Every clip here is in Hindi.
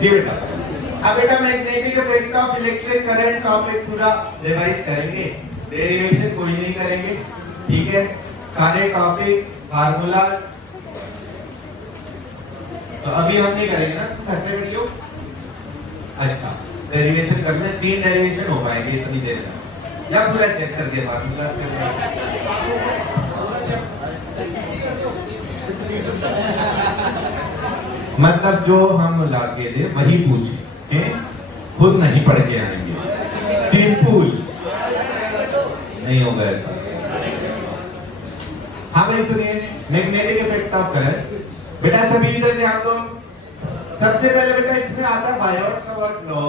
जी बेटा। अब बेटा magnetic effect of electric current topic पूरा रिवाइज करेंगे, डेरिवेशन कोई नहीं करेंगे, ठीक है। सारे टॉपिक फार्मूला तो अभी हम नहीं करेंगे ना, घर पे वीडियो। अच्छा, डेरिवेशन करने 3 डेरिवेशन हो पाएंगे इतनी देर में, या पूरा चेक करके फार्मूला मतलब जो हम लाके दे वही पूछे, खुद नहीं पढ़ के आएंगे, सिंपल नहीं होगा ऐसा। हाँ भाई सुनिए, मैग्नेटिक इफेक्ट ऑफ करंट। बेटा सभी इधर ध्यान दो। सबसे पहले बेटा इसमें आता है बायोट-सावर्त लॉ,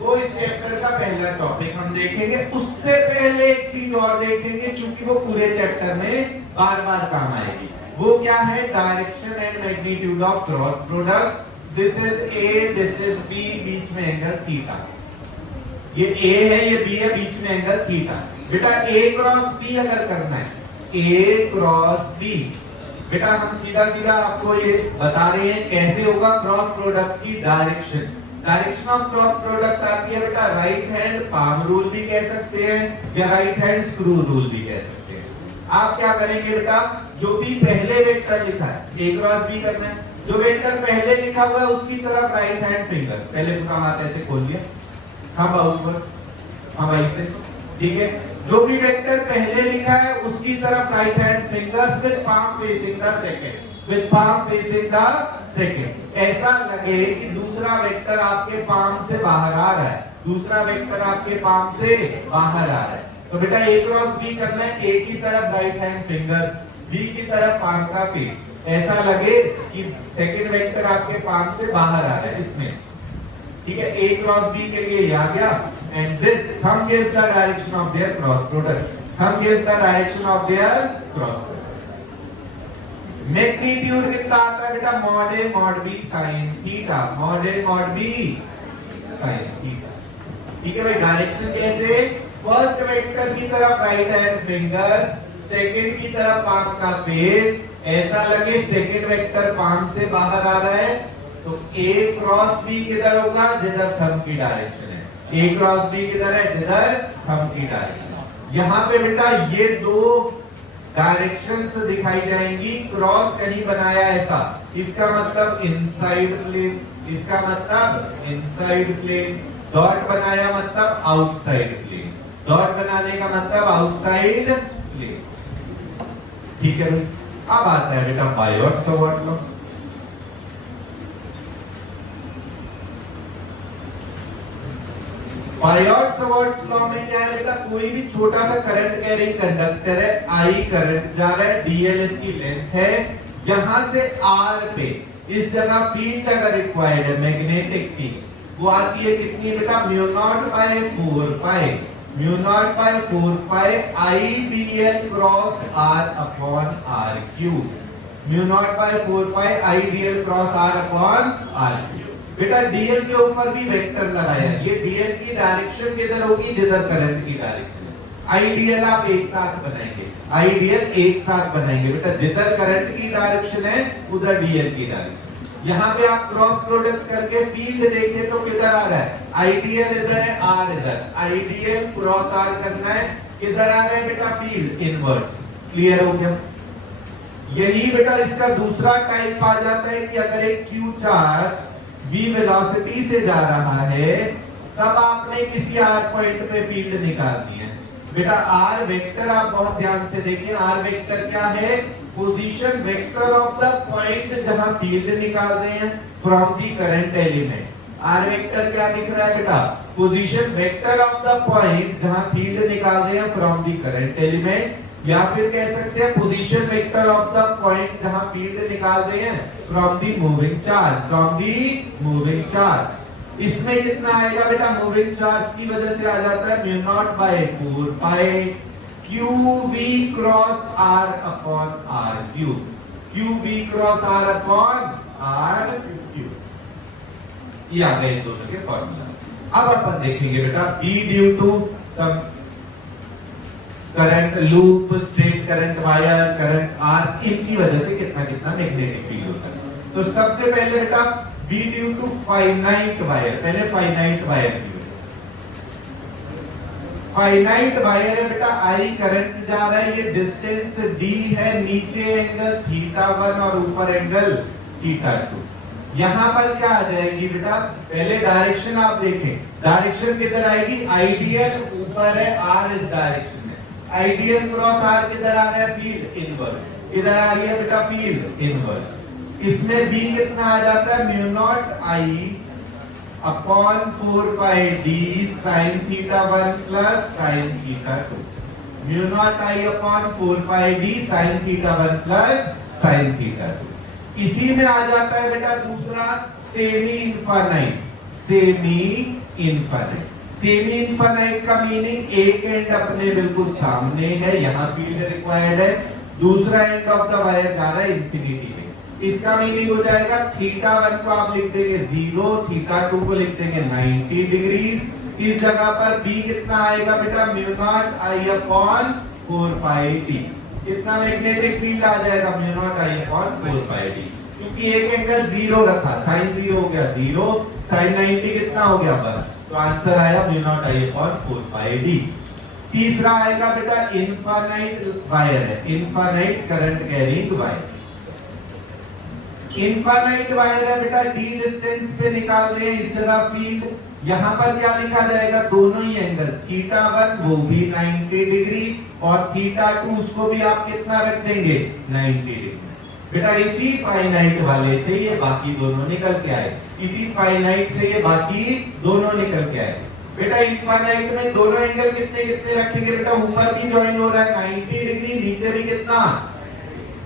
वो इस चैप्टर का पहला टॉपिक हम देखेंगे। उससे पहले एक चीज और देखेंगे क्योंकि वो पूरे चैप्टर में बार बार काम आएगी। वो क्या है? Direction and magnitude of cross product. This is A, this is B, बीच में एंगल थीटा। ये ए है, ये बी है, बीच में एंगल थीटा। बेटा ए क्रॉस बी अगर करना है, ए क्रॉस बी, बेटा हम सीधा सीधा आपको ये बता रहे हैं कैसे होगा क्रॉस प्रोडक्ट की direction. Direction of cross product आती है बेटा राइट हैंड पाम रूल भी कह सकते हैं, या राइट हैंड स्क्रू रूल भी कह सकते हैं। आप क्या करेंगे बेटा, जो भी पहले वेक्टर लिखा है, ए क्रॉस बी करना है, जो वेक्टर पहले लिखा हुआ है उसकी तरफ राइट हैंड फिंगर, पहले पूरा हाथ ऐसे खोल लिया, हम आउटवर्ड, हम ऐसे, ठीक है। जो भी वेक्टर पहले लिखा है उसकी तरफ right hand fingers with palm facing the second, with palm facing the second. ऐसा लगे कि दूसरा वेक्टर आपके पाम से बाहर आ रहा है, दूसरा वेक्टर आपके पाम से बाहर आ रहा है। तो बेटा ए क्रॉस बी करना है, ए की तरफ राइट हैंड फिंगर्स, बी की तरफ पाम का फेस, ऐसा लगे कि सेकंड वेक्टर आपके पाम से बाहर आ रहा है इसमें, ठीक है। ए क्रॉस बी के लिए आ गया, and this thumb gives the direction of their cross product, thumb gives the direction of their cross product. Magnitude कितना आता है बेटा? Mod A mod B sine theta, mod A mod B sine theta, ठीक है भाई। डायरेक्शन कैसे? फर्स्ट वेक्टर की तरफ राइट हैंड फिंगर्स, सेकंड की तरफ पाम का फेस, ऐसा लगे सेकंड वेक्टर पाम से बाहर आ रहा है, तो ए क्रॉस बी किधर होगा? जिधर थंब की डायरेक्शन है। ए क्रॉस बी किधर है? जिधर थंब की डायरेक्शन। यहाँ पे बेटा ये दो डायरेक्शंस दिखाई जाएंगी। क्रॉस कहीं बनाया ऐसा, इसका मतलब इनसाइड प्लेन, इसका मतलब इनसाइड प्लेन। डॉट बनाया मतलब आउटसाइड प्लेन, डॉट बनाने का मतलब आउटसाइड प्लेन, ठीक है भाई। अब आता है बेटा बायोट-सावर्त लॉ। बायोट-सावर्त लॉ में क्या है बेटा? कोई भी छोटा सा करंट कैरिंग कंडक्टर है, आई करंट जा रहा है, डीएल इसकी लेंथ है, यहां से आर पे इस जगह फील्ड अगर रिक्वायर्ड है, मैग्नेटिक फील्ड, वो आती है कितनी बेटा? Mu naught by 4 pi, mu naught by 4 pi I DL cross R upon R cube, mu naught by 4 pi I DL cross R upon R cube. बेटा डीएल के ऊपर भी वेक्टर लगाया, ये डीएल की डायरेक्शन किधर होगी? जिधर करंट की डायरेक्शन है। आईडीएल आप एक साथ बनाएंगे, आईडीएल एक साथ बनाएंगे बेटा, जिधर करंट की डायरेक्शन है उधर डीएल की डायरेक्शन। यहाँ पे आप क्रॉस प्रोडक्ट करके फील्ड देखें तो किधर आ रहा है? आईडीएल इधर है, आर इधर, आईडीएल क्रॉस आर करना है, किधर आ रहा है बेटा? Field inverse. क्लियर हो गया? यही बेटा इसका दूसरा टाइप आ जाता है कि अगर एक क्यू चार्ज v वेलोसिटी से जा रहा है, तब आपने किसी r पॉइंट पे फील्ड निकालनी है। बेटा r वेक्टर आप बहुत ध्यान से देखें, r वेक्टर क्या है? Position vector of the point जहां फील्ड निकाल रहे हैं from the current element. r vector क्या दिख रहा है बेटा? Position vector of the point जहां फील्ड निकाल रहे हैं फ्रॉम द करंट एलिमेंट, या फिर कह सकते हैं position vector of the point जहां फील्ड निकाल रहे हैं from the moving charge, from the moving charge. इसमें कितना आएगा बेटा? मूविंग चार्ज की वजह से आ जाता है mu naught by 4 pi Q V cross R upon R cube, Q V cross R upon R cube. ये आ गए दोनों के फॉर्मूला। अब अपन देखेंगे बेटा B due to some current loop, straight current wire, current arc, इनकी वजह से कितना कितना मैग्नेटिक फील्ड होता है। तो सबसे पहले बेटा B due to finite wire, पहले फाइनाइट वायर की फाइनाइट वायर है बेटा, आई करंट जा रहा है, ये डिस्टेंस डी है, नीचे एंगल θ1 और ऊपर एंगल θ2। यहां पर क्या आ जाएगी बेटा, पहले डायरेक्शन आप देखें, डायरेक्शन किधर आएगी, आइडियल ऊपर है, आर इस डायरेक्शन में, आइडियल क्रॉस आर किधर आ रहा है, फील्ड इनवर्स, किधर आ रही है बेटा, फील्ड इनवर्स। इसमें बी कितना आ जाता है, mu naught I upon 4 pi D sine θ1 plus sine θ2, mu naught I upon 4 pi D sine θ1 plus sine θ2। इसी में आ जाता है बेटा दूसरा semi infinite, semi infinite. Semi infinite का मीनिंग एक एंड अपने बिल्कुल सामने है, यहाँ फील्ड रिक्वायर्ड है, दूसरा एंड ऑफ द वायर जा रहा है इंफिनिटी में। इसका मीनिंग हो जाएगा θ1 को आप लिख देंगे 0, θ2 को लिख देंगे 90 डिग्रीज। इस जगह पर b कितना आएगा बेटा, mu naught I upon 4 pi D. कितना मैग्नेटिक फील्ड आ जाएगा, mu naught I upon 4 pi D, क्योंकि एक एंगल 0 रखा, साइन 0 हो गया 0, साइन 90 कितना हो गया 1, तो आंसर आया mu naught I upon 4 pi D. तीसरा आएगा बेटा इनफाइनाइट वायर है, infinite current carrying wire. Infinite wire है बेटा, डी डिस्टेंस पे निकाल रहे हैं, इस जगह फील्ड, यहां पर क्या लिखा जाएगा, दोनों ही एंगल θ1 वो भी 90 डिग्री और θ2 उसको भी आप कितना रख देंगे, 90 डिग्री। बेटा इसी फाइनाइट वाले से ये बाकी दोनों निकल के आए, इसी फाइनाइट से ये बाकी दोनों निकल के आए। बेटा इनफाइनाइट में दोनों एंगल कितने कितने रखेंगे बेटा, ऊपर भी ज्वाइन हो रहा है 90 डिग्री, नीचे भी कितना,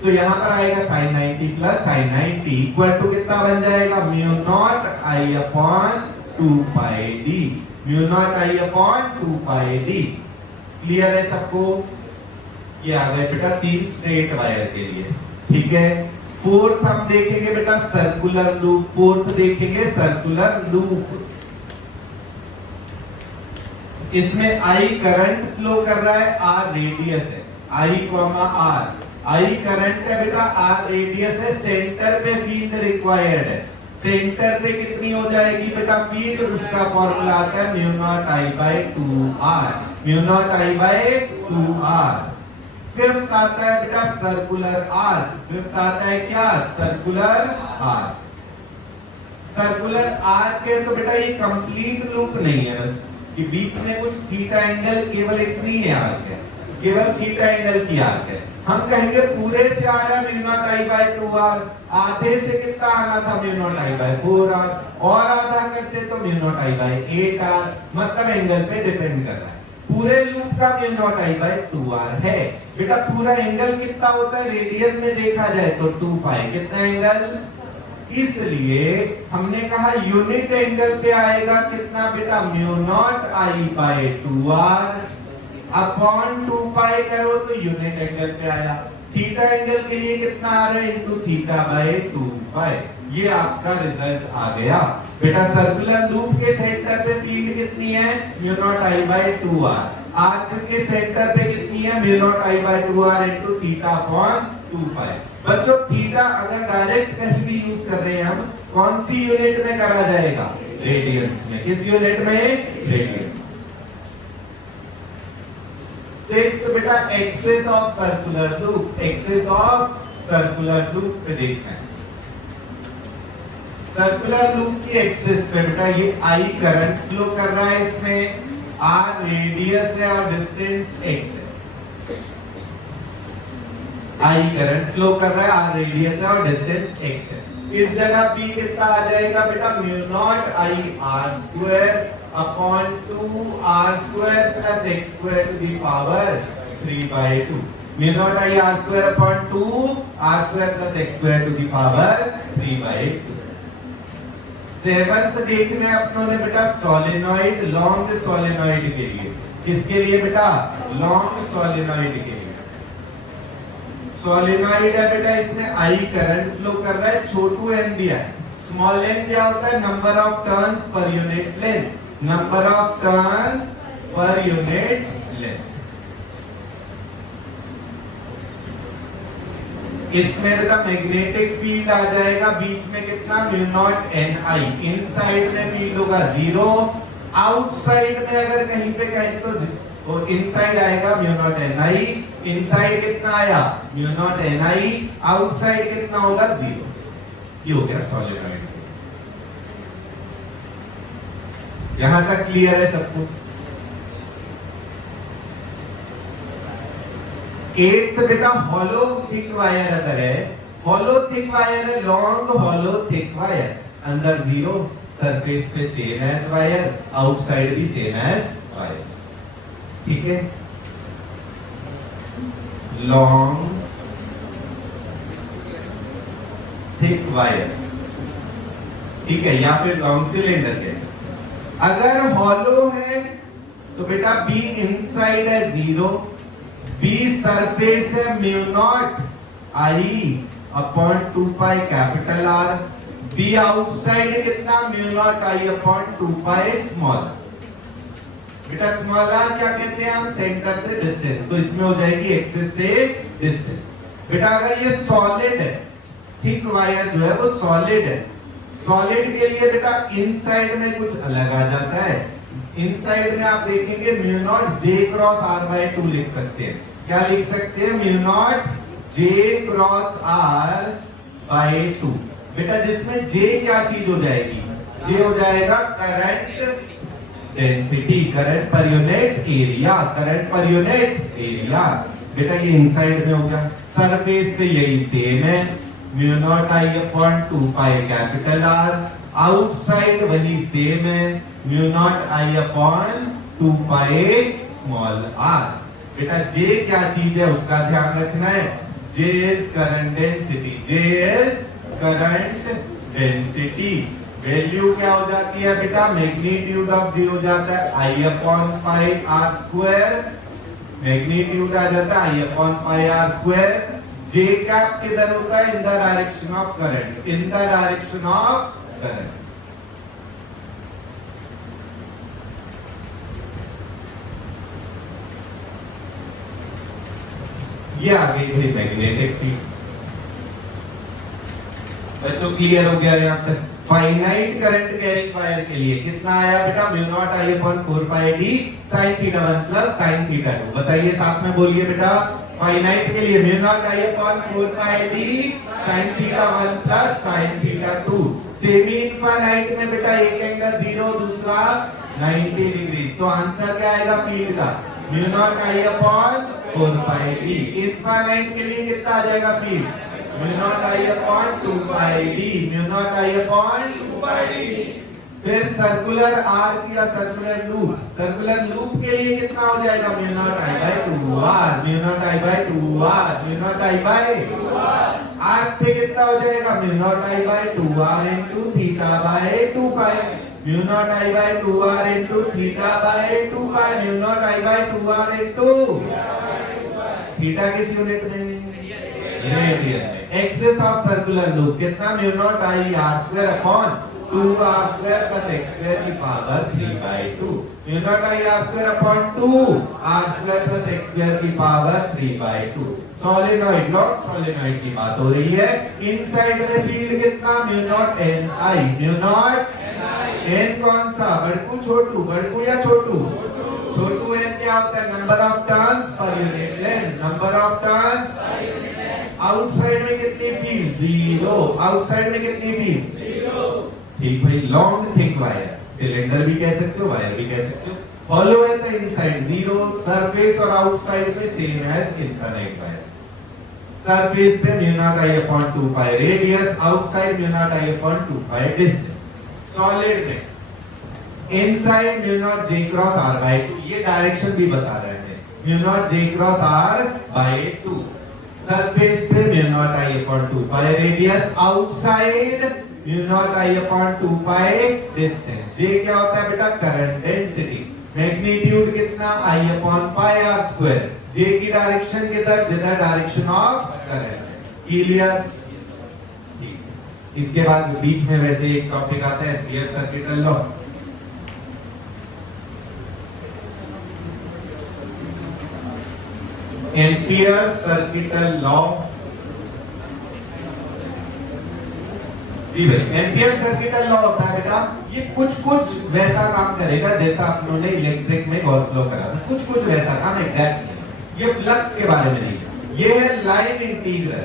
तो यहाँ पर आएगा sine 90 plus sine 90 equal to कितना बन जाएगा, mu naught I upon 2 pi D, mu naught I upon 2 pi D. Clear है सबको? ये आ गए बेटा 3 स्ट्रेट वायर के लिए, ठीक है। फोर्थ हम देखेंगे बेटा सर्कुलर लूप, फोर्थ देखेंगे सर्कुलर लूप। इसमें आई करंट फ्लो कर रहा है, आर रेडियस है, आई कॉमा आर, आई करंट है बेटा, आर रेडियस है, सेंटर पे फील्ड रिक्वायर्ड है, सेंटर पे कितनी हो जाएगी बेटा फील्ड, उसका फॉर्मूला आता है mu naught I by 2r, mu naught I by 2r। Fifth आता है बेटा सर्कुलर आर्क, फिफ्थ आता है क्या, सर्कुलर आर्क। सर्कुलर आर्क है तो बेटा ये कंप्लीट लूप नहीं है, बस कि बीच में कुछ थीटा एंगल, केवल इतनी है आर्क है, केवल थीटा एंगल की आर्क है। हम कहेंगे पूरे से आ रहा है mu naught I by 2r, आधे से कितना आना था, mu naught I bye 4r, और आधा करते तो mu naught I bye 8r, मतलब एंगल पे डिपेंड कर रहा है। पूरे लूप का mu naught I by 2r है। बेटा पूरा एंगल कितना होता है, रेडियन में देखा जाए तो 2 पाई, कितना एंगल, इसलिए हमने कहा यूनिट एंगल पे आएगा कितना बेटा, mu naught I by 2r upon 2 पाई करो तो यूनिट एंगल पे आया। थीटा एंगल के लिए कितना आ रहा है, इनटू थीटा बाय 2 पाई, ये आपका रिजल्ट आ गया। बेटा सर्कुलर लूप के सेंटर पे फील्ड कितनी है, mu naught I by 2r, arc के सेंटर पे कितनी है, mu naught I by 2r into theta upon 2 pi. बच्चों थीटा अगर डायरेक्ट कहीं भी यूज कर रहे हैं हम, कौन सी यूनिट में करा जाएगा, रेडियंस में। किस यूनिट में, रेडियंस। सिक्स्थ बेटा axis of circular loop, axis of circular loop पे देखना है। सर्कुलर लूप की एक्सेस पे बेटा ये आई करंट फ्लो कर रहा है, इसमें आर रेडियस है और डिस्टेंस एक्स है। आई करंट फ्लो कर रहा है, आर रेडियस है और डिस्टेंस एक्स है। इस जगह पी कितना आ जाएगा बेटा, mu naught I R square upon 2r square plus x square to the power 3/2, mu naught I r square upon 2r square plus x square to the power 3/2। Seventh देखना है अपनों ने बेटा सोलेनॉइड, लॉन्ग सोलेनॉइड के लिए। किसके लिए बेटा, लॉन्ग सोलेनॉइड के लिए। सोलेनॉइड है बेटा, इसमें आई करंट फ्लो कर रहा है, छोटू एन दिया है, स्मॉल एन क्या होता है, number of turns per unit length, number of turns per unit length. इसमें बेटा मैग्नेटिक फील्ड आ जाएगा, बीच में कितना mu not an I, inside में फील्ड होगा 0, आउटसाइड में अगर कहीं पे कहें तो इनसाइड आएगा mu not an I, inside कितना आया mu not an I, outside कितना होगा 0। ये हो गया सॉलिनॉइड। यहां तक क्लियर है सबको? एट्थ बेटा हॉलो थिक वायर अगर है, हॉलो थिक वायर है, लॉन्ग हॉलो थिक वायर, अंदर 0, सरफेस पे सेम एज वायर, आउटसाइड भी सेम एज वायर, ठीक है। लॉन्ग थिक वायर, ठीक है, या फिर लॉन्ग सिलेंडर कह सकते। अगर हॉलो है तो बेटा बी इनसाइड है 0, बी सरफेस है mu naught I upon 2 pi capital R, B outside कितना mu naught I upon 2 pi small. बेटा स्मॉल आर क्या कहते हैं हम? सेंटर से डिस्टेंस, तो इसमें हो जाएगी एक्सिस से डिस्टेंस। बेटा अगर ये सॉलिड है, थिक वायर जो है वो सॉलिड है, सॉलिड के लिए बेटा इनसाइड में कुछ अलग आ जाता है। इनसाइड में आप देखेंगे mu naught J cross R by 2 लिख सकते हैं। क्या लिख सकते हैं? Mu naught J cross R by 2। बेटा जिसमें जे क्या चीज हो जाएगी? जे हो जाएगा current density, current per unit area, current per unit area. बेटा ये इनसाइड में हो गया, सरफेस पे यही सेम है, mu naught I upon 2 pi capital R, outside वही सेम है, mu naught I upon 2 pi small R. बेटा जे क्या चीज है उसका ध्यान रखना है, J is current density, J is current density. Value क्या हो जाती है बेटा? मैग्नीट्यूड ऑफ जे हो जाता है I upon pi R square, magnitude आ जाता है I upon pi R square. J cap किधर होता है? In the direction of current, in the direction of current. ये आ गई थी मैग्नेटिक फील्ड। बच्चों क्लियर हो गया यहाँ तक? फाइनाइट करंट कैरिंग वायर के लिए कितना आया बेटा? Mu naught I upon 4 pi D sine theta 1 plus sine theta 2। बताइए साथ में बोलिए बेटा। फाइनाइट के लिए mu naught I upon 4 pi D sine theta 1 plus sine theta 2। Semi infinite में बेटा एक एंगल 0, दूसरा 90 डिग्री। तो आंसर क्या आएगा फील्ड का? Mu naught I upon 4 pi D. Infinite के लिए कितना आ जाएगा field? Mu naught I upon 2 pi D, mu naught I upon 2 pi D. फिर सर्कुलर आर्क या सर्कुलर लूप, सर्कुलर लूप के लिए कितना हो जाएगा? Mu naught I by 2 R, mu naught I by 2 R, mu naught I by 2 R. Arc पे कितना हो जाएगा? Mu naught I by 2 R into theta by 2 pi, mu naught I by 2 R into theta by 2 pi, mu naught I by 2 R into theta किस यूनिट में? रेडियन में। एक्सिस ऑफ सर्कुलर लूप कितना? Mu naught I R square upon 2 R square plus X square की power 3/2। Mu naught I R square upon 2 R square plus X square की पावर 3/2। सोलेनॉइड, लॉन्ग सोलेनॉइड की बात हो रही है। इनसाइड में फील्ड कितना? Mu not an I, mu not an कौन सा? बड़कू छोटू, बड़कू या छोटू? छोटू एन क्या होता है? Number of turns per unit length, number of turns per unit length. Outside में कितनी फील्ड? 0। आउटसाइड में कितनी फील्ड? 0। ठीक भाई। लॉन्ग थिक वायर, सिलेंडर भी कह सकते हो, वायर भी कह सकते हो। हॉलो है तो इनसाइड 0, सरफेस और आउटसाइड में same as infinite wire. Surface पे mu naught I upon 2 pi radius, outside mu naught I upon 2 pi distance. Solid में inside mu naught J cross R by 2, ये डायरेक्शन भी बता रहे हैं। Mu naught J cross R by 2, surface पे mu naught I upon 2 pi radius, outside mu naught I upon 2 pi distance. जे क्या होता है बेटा? Current density. मैग्नीट्यूड कितना? आई अपॉन पाई आर स्क्वायर। जे की डायरेक्शन किधर? जिधर डायरेक्शन ऑफ करंट। क्लियर? ठीक। इसके बाद बीच में वैसे एक टॉपिक आता है Ampere circuital law. Ampere circuital law जी भाई, एम्पियर सर्किटल लॉ होता है बेटा, ये कुछ कुछ वैसा काम करेगा जैसा आपने इलेक्ट्रिक में गॉस लॉ करा था, कुछ कुछ वैसा काम एग्जैक्ट नहीं। ये फ्लक्स के बारे में नहीं, ये है लाइन इंटीग्रल।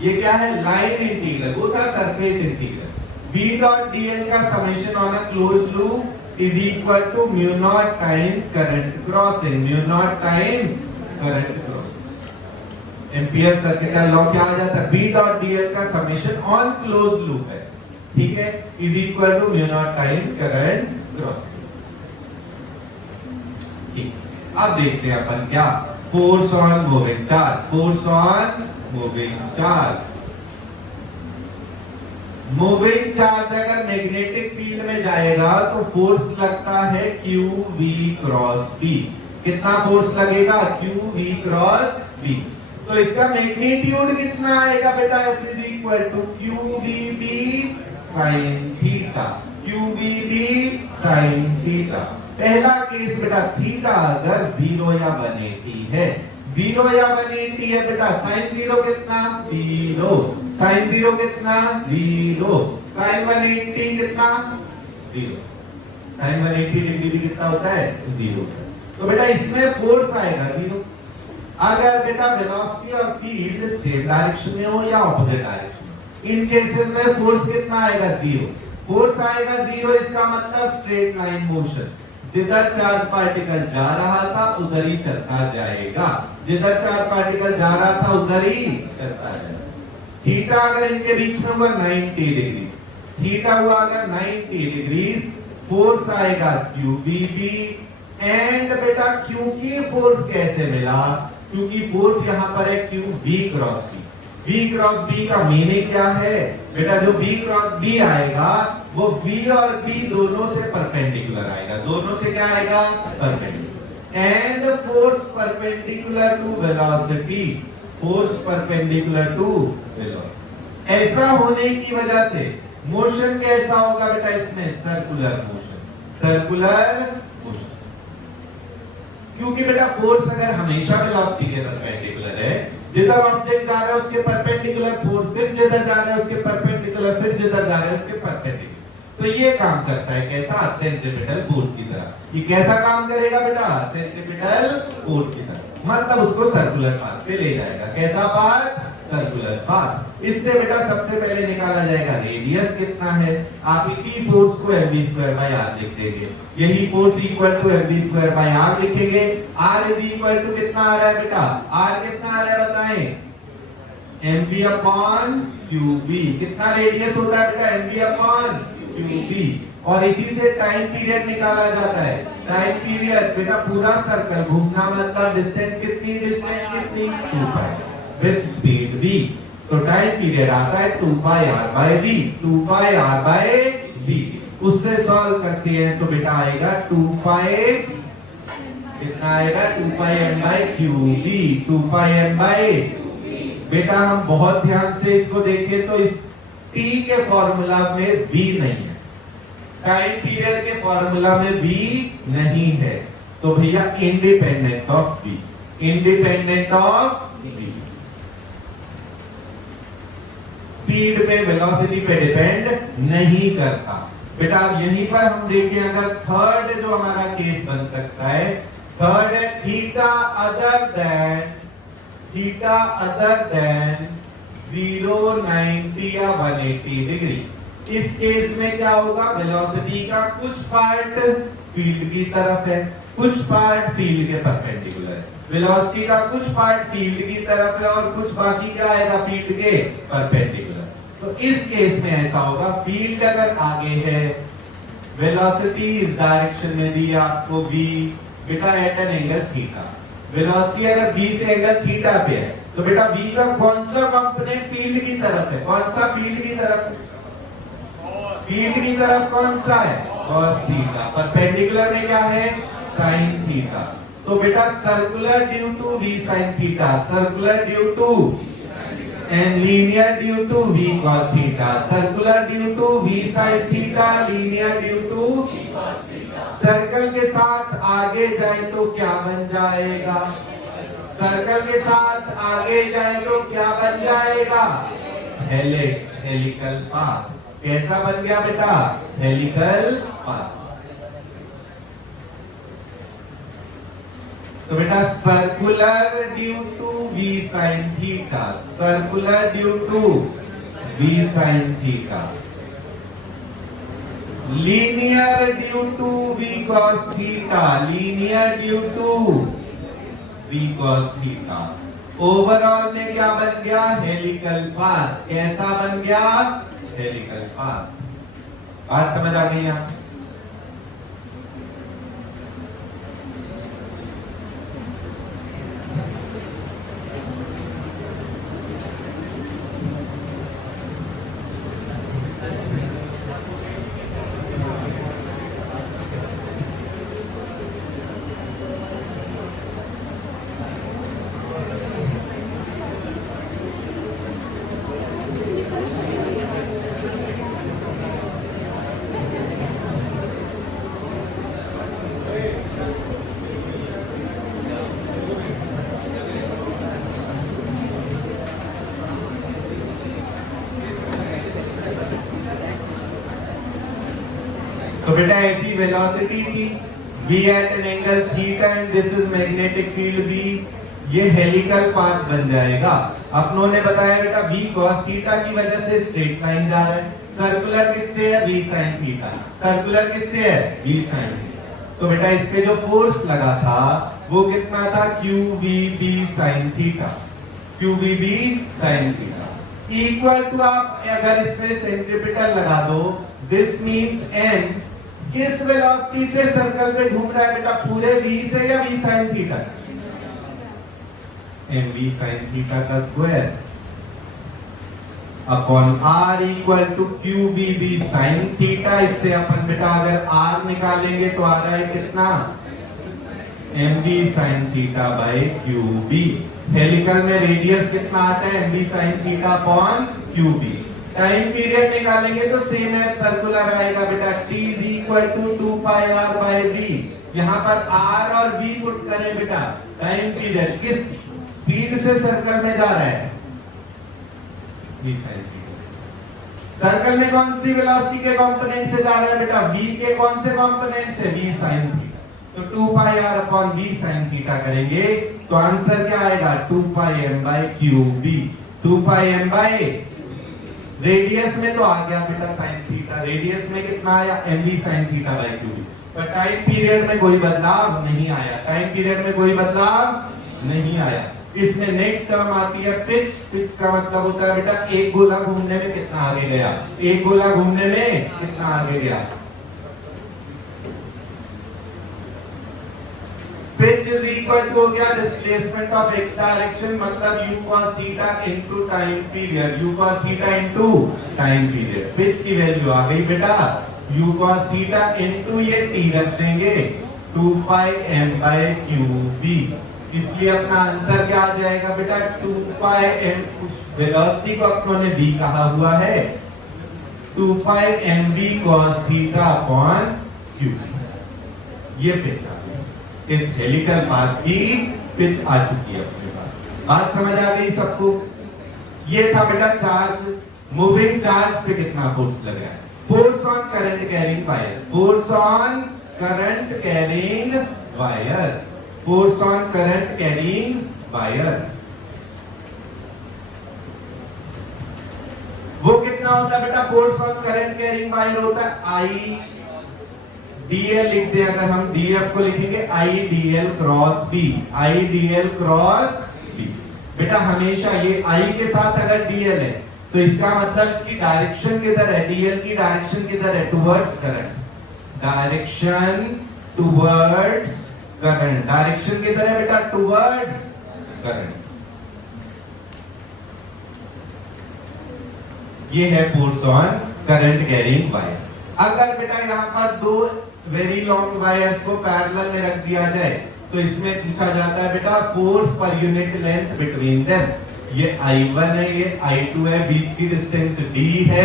ये क्या है? लाइन इंटीग्रल, वो था surface integral. V dot dl का summation on a closed loop is equal to mu naught times current crossing, mu naught times current crossing. Ampere circuital law क्या आ जाता है? V डॉट dl का समेशन ऑन क्लोज्ड लूप है, ठीक है, is equal to mu naught times current crossing. ठीक, अब देखते हैं अपन क्या, force on moving charge. Force on moving charge, moving charge अगर मैग्नेटिक फील्ड में जाएगा तो फोर्स लगता है QV क्रॉस B। कितना फोर्स लगेगा? QV cross B। तो इसका मैग्नीट्यूड कितना आएगा बेटा? F is equal to QVB sine theta, QVB sine theta. पहला केस बेटा, थीटा अगर 0 या 180 है, 0 या 180 है बेटा, साइन 0 कितना? 0। साइन 0 कितना? 0। साइन 180 कितना? 0। साइन 180 डिग्री भी कितना होता है? 0। तो बेटा इसमें फोर्स आएगा 0। अगर बेटा वेलोसिटी और फील्ड सेम डायरेक्शन में हो या ऑपोजिट डायरेक्शन में, इन केसेस में फोर्स कितना आएगा? 0। फोर्स आएगा 0, इसका मतलब स्ट्रेट लाइन मोशन। जिधर चार्ज पार्टिकल जा रहा था उधर ही चलता जाएगा, जिधर चार्ज पार्टिकल जा रहा था उधर ही चलता जाएगा। थीटा अगर इनके बीच में हुआ 90 डिग्री, थीटा हुआ अगर 90 डिग्री, फोर्स आएगा QVB। एंड बेटा क्योंकि फोर्स कैसे मिला? क्योंकि फोर्स यहां पर है QV cross B। B cross B का मीनिंग क्या है बेटा? जो B क्रॉस B आएगा वो V और B दोनों से परपेंडिकुलर आएगा। दोनों से क्या आएगा? Perpendicular. And force perpendicular to velocity, force perpendicular to velocity. ऐसा होने की वजह से मोशन कैसा होगा बेटा? इसमें सर्कुलर मोशन, सर्कुलर मोशन। क्योंकि बेटा फोर्स अगर हमेशा वेलोसिटी के परपेंडिकुलर है, जिधर ऑब्जेक्ट जा रहा है उसके परपेंडिकुलर फोर्स, फिर जिधर जा रहा है उसके परपेंडिकुलर, फिर जिधर जा रहा है उसके परपेंडिकुलर, तो ये काम करता है कैसा? सेंट्रीपिटल फोर्स की तरह। ये कैसा काम करेगा बेटा? सेंट्रीपिटल फोर्स की तरह, मतलब उसको सर्कुलर पाथ पे ले जाएगा। कैसा पाथ? Circular path. इससे बेटा सबसे पहले निकाला जाएगा रेडियस कितना है। आप इसी फोर्स को mv²/r लिख देंगे। यही फोर्स इक्वल टू mv²/r लिखेंगे। r इज इक्वल टू कितना आ रहा है बेटा? r कितना आ रहा है बताएं? mv/qb। कितना रेडियस होता है बेटा? mv/qb। और इसी से टाइम पीरियड निकाला जाता है। टाइम पीरियड बेटा पूरा सर्कल घूमना, मतलब डिस्टेंस कितनी? डिस्टेंस कितनी? 2π विद स्पीड v। तो टाइम पीरियड आता है 2πr/v, 2πr/v। उससे सॉल्व करते हैं तो बेटा आएगा 2π, कितना आएगा? 2πm/qb, 2πm/, बेटा हम बहुत ध्यान से इसको देखें तो इस t के फॉर्मूला में v नहीं है, टाइम पीरियड के फॉर्मूला में v नहीं है, तो भैया independent of v, independent of v। Speed पे, वेलोसिटी पे डिपेंड नहीं करता बेटा। अब यहीं पर हम देखें, अगर थर्ड जो हमारा केस बन सकता है, थर्ड है थीटा अदर देन 0, 90 या 180 डिग्री। इस केस में क्या होगा? वेलोसिटी का कुछ पार्ट फील्ड की तरफ है, कुछ पार्ट फील्ड के परपेंडिकुलर है। वेलोसिटी का कुछ पार्ट फील्ड की तरफ है और कुछ बाकी क्या आएगा? फील्ड के परपेंडिकुलर। तो इस केस में ऐसा होगा, फील्ड अगर आगे है, वेलोसिटी इस डायरेक्शन में दी आपको v बेटा at an angle theta. Velocity अगर v से एंगल थीटा पे है तो बेटा v का कौन सा कंपोनेंट फील्ड की तरफ है? कौन सा फील्ड की तरफ? फील्ड की तरफ कौन सा है? cos theta. परपेंडिकुलर में क्या है? sin theta. तो बेटा circular due to v sin theta, circular due to and linear due to v cos theta, circular due to v sin theta, linear due to v cos theta। Circle के साथ आगे जाए तो क्या बन जाएगा? सर्कल के साथ आगे जाए तो क्या बन जाएगा? हेलिक्स। Helical path. कैसा बन गया बेटा? Helical path. तो बेटा circular due to v sin theta, circular due to v sin theta, linear due to v cos theta, linear due to v cos theta. Overall में क्या बन गया? Helical path. कैसा बन गया? Helical path. बात समझ आ गई आप? तो बेटा ऐसी वेलोसिटी थी v at an angle theta and this is magnetic field v, ये हेलिकल पाथ बन जाएगा। अपनों ने बताया बेटा v cos थीटा की वजह से स्ट्रेट लाइन जा रहा है, सर्कुलर किससे है? v sin थीटा, सर्कुलर किससे है? v sin theta. तो बेटा इस पे जो फोर्स लगा था वो कितना था? qvb sin theta, qvb sin theta equal to, आप अगर इसमें सेंट्रीपिटल लगा दो, दिस मींस m किस वेलोसिटी से सर्कल पे घूम रहा है बेटा? पूरे v से या v sin theta? mv sin theta का square upon r equal to qvb sin theta. इससे अपन बेटा अगर r निकालेंगे तो आ रहा है कितना? mv sin theta by qb। Helical में रेडियस कितना आता है? mv sin theta upon qb। Time period निकालेंगे तो सेम है, सर्कुलर आएगा बेटा, t is equal to 2 pi r by v। यहाँ पर r और v पुट करें बेटा। टाइम पीरियड किस स्पीड से सर्कल में जा रहा है? v sin theta. सर्कल में कौन सी वेलोसिटी के कंपोनेंट से जा रहा है बेटा? v के कौन से कंपोनेंट से? v sin theta. तो 2 pi r upon v sin theta करेंगे तो आंसर क्या आएगा? 2 pi m by qb। 2 pi m by radius में तो आ गया बेटा साइन थीटा, रेडियस में कितना आया? mv sin theta by qb। पर टाइम पीरियड में कोई बदलाव नहीं आया, टाइम पीरियड में कोई बदलाव नहीं आया। इसमें नेक्स्ट टर्म आती है पिच। पिच का मतलब होता है बेटा एक गोला घूमने में कितना आगे गया, एक गोला घूमने में कितना आगे गया। पिच इज इक्वल टू हो गया डिस्प्लेसमेंट ऑफ x डायरेक्शन, मतलब u cos theta into time period, u cos theta into time period. Pitch की वैल्यू आ गई बेटा u cos थीटा इनटू ये t रख देंगे 2 pi m by qb। इसलिए अपना आंसर क्या आ जाएगा बेटा? 2 pi m, वेलोसिटी को अपनों ने v कहा हुआ है, 2 pi mv cos theta upon q। ये पिच आ गई, इस हेलिकल पाथ की पिच आ चुकी है अपने पास। बात समझ आ गई सबको? ये था बेटा चार्ज, मूविंग चार्ज पे कितना फोर्स लग रहा है। Force on current carrying wire, force on current carrying wire, force on current carrying wire. वो कितना होता है बेटा? Force on current carrying wire होता है आई dl लिखते हैं, अगर हम df को लिखेंगे i dl cross b, i dl cross b। बेटा हमेशा ये i के साथ अगर dl है तो इसका मतलब इसकी डायरेक्शन किधर है? dl की डायरेक्शन किधर है? Towards current, direction towards current. Direction किधर है बेटा? Towards current. ये है force on current carrying wire. अगर बेटा यहाँ पर दो वेरी लॉन्ग वायर्स को पैरेलल में रख दिया जाए तो इसमें पूछा जाता है बेटा force per unit length between them. ये I1 है, ये I2 है, बीच की डिस्टेंस D है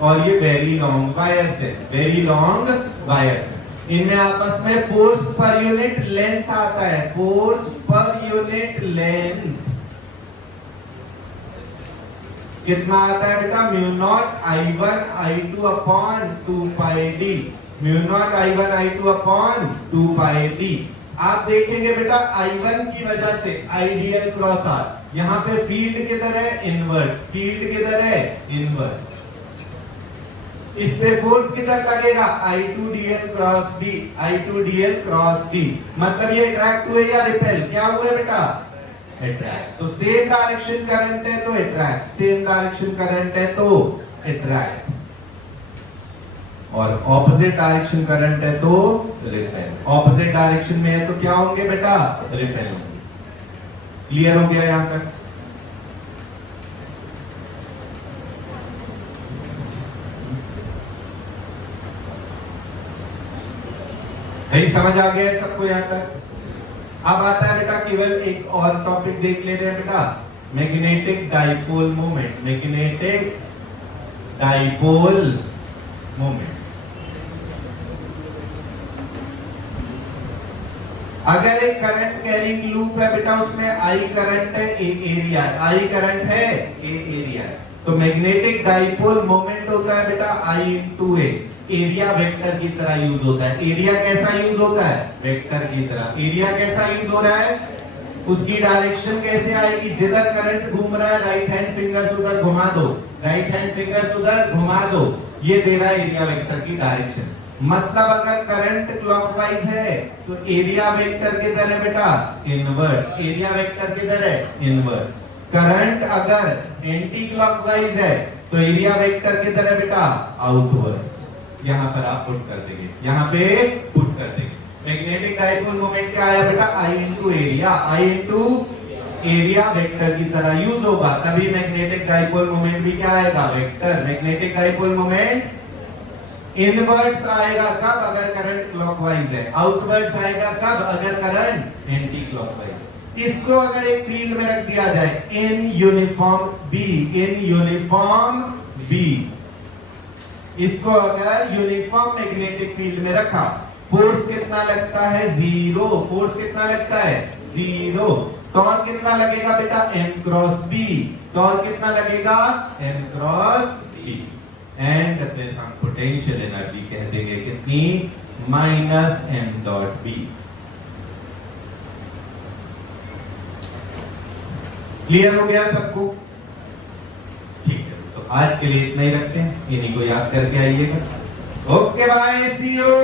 और ये वेरी लॉन्ग वायर्स है, वेरी लॉन्ग वायर्स है। इनमें आपस में फोर्स पर यूनिट लेंथ आता है, फोर्स पर यूनिट लेंथ कितना आता है बेटा, mu naught I1 I2 upon 2 pi D, mu naught I1 I2 upon 2 pi D. आप देखेंगे बेटा I1 की वजह से आइडियल क्रॉस आर, यहाँ पे फील्ड किधर है, इनवर्स, फील्ड किधर है, इनवर्स। इस पे फोर्स किधर लगेगा, I2 dl cross d, I2 dl cross d, मतलब ये अट्रैक्ट हुए या रिपेल, क्या हुए बेटा, अट्रैक्ट। तो सेम डायरेक्शन करंट है तो अट्रैक्ट, सेम डायरेक्शन करंट है तो अट्रैक्ट, और ऑपोजिट डायरेक्शन करंट है तो रिपेल। ऑपोजिट डायरेक्शन में है तो क्या होंगे बेटा, रिपेल होंगे। क्लियर हो गया यहां तक? नहीं समझ आ गया है सबको यहां तक? अब आता है बेटा केवल एक और टॉपिक देख ले रहे हैं बेटा, magnetic dipole moment, magnetic dipole moment. अगर एक करंट कैरिंग लूप है बेटा, उसमें आई करंट है, ए एरिया है, आई करंट है, ए एरिया है, तो मैग्नेटिक डाइपोल मोमेंट होता है बेटा आई इंटू ए। एरिया वेक्टर की तरह यूज होता है। एरिया कैसा यूज होता है, वेक्टर की तरह। एरिया कैसा यूज हो रहा है, उसकी डायरेक्शन कैसे आएगी, जिधर करंट घूम रहा है राइट हैंड फिंगर्स उधर घुमा दो, राइट हैंड फिंगर्स उधर घुमा दो, ये दे रहा है एरिया वेक्टर की डायरेक्शन। मतलब अगर करंट क्लॉकवाइज है तो एरिया वेक्टर किधर है बेटा, इनवर्स, एरिया वेक्टर किधर है, इनवर्स। करंट अगर एंटी क्लॉकवाइज है तो एरिया वेक्टर किधर है बेटा, आउटवर्ड्स। यहां पर आप पुट कर देंगे, यहां पे पुट कर देंगे। मैग्नेटिक डाइपोल मोमेंट क्या आया बेटा, आई इंटू एरिया, आई इंटू एरिया वेक्टर की तरह यूज होगा, तभी मैग्नेटिक डाइपोल मोमेंट भी क्या आएगा, vector. Magnetic dipole moment inwards आएगा कब, अगर करंट क्लॉकवाइज है, आउटवर्ड्स आएगा कब, अगर करंट एंटी क्लॉकवाइज। इसको अगर एक फील्ड में रख दिया जाए in uniform B, in uniform B, इसको अगर यूनिफॉर्म मैग्नेटिक फील्ड में रखा, फोर्स कितना लगता है, जीरो। फोर्स कितना लगता है, जीरो। टॉर्क कितना लगेगा बेटा, m क्रॉस b, टॉर्क कितना लगेगा, m क्रॉस b। एंड फिर हम पोटेंशियल एनर्जी कह देंगे कितनी, minus m dot b। Clear हो गया सबको? ठीक है, तो आज के लिए इतना ही रखते हैं, इन्हीं को याद करके आइएगा। Okay bye, see you.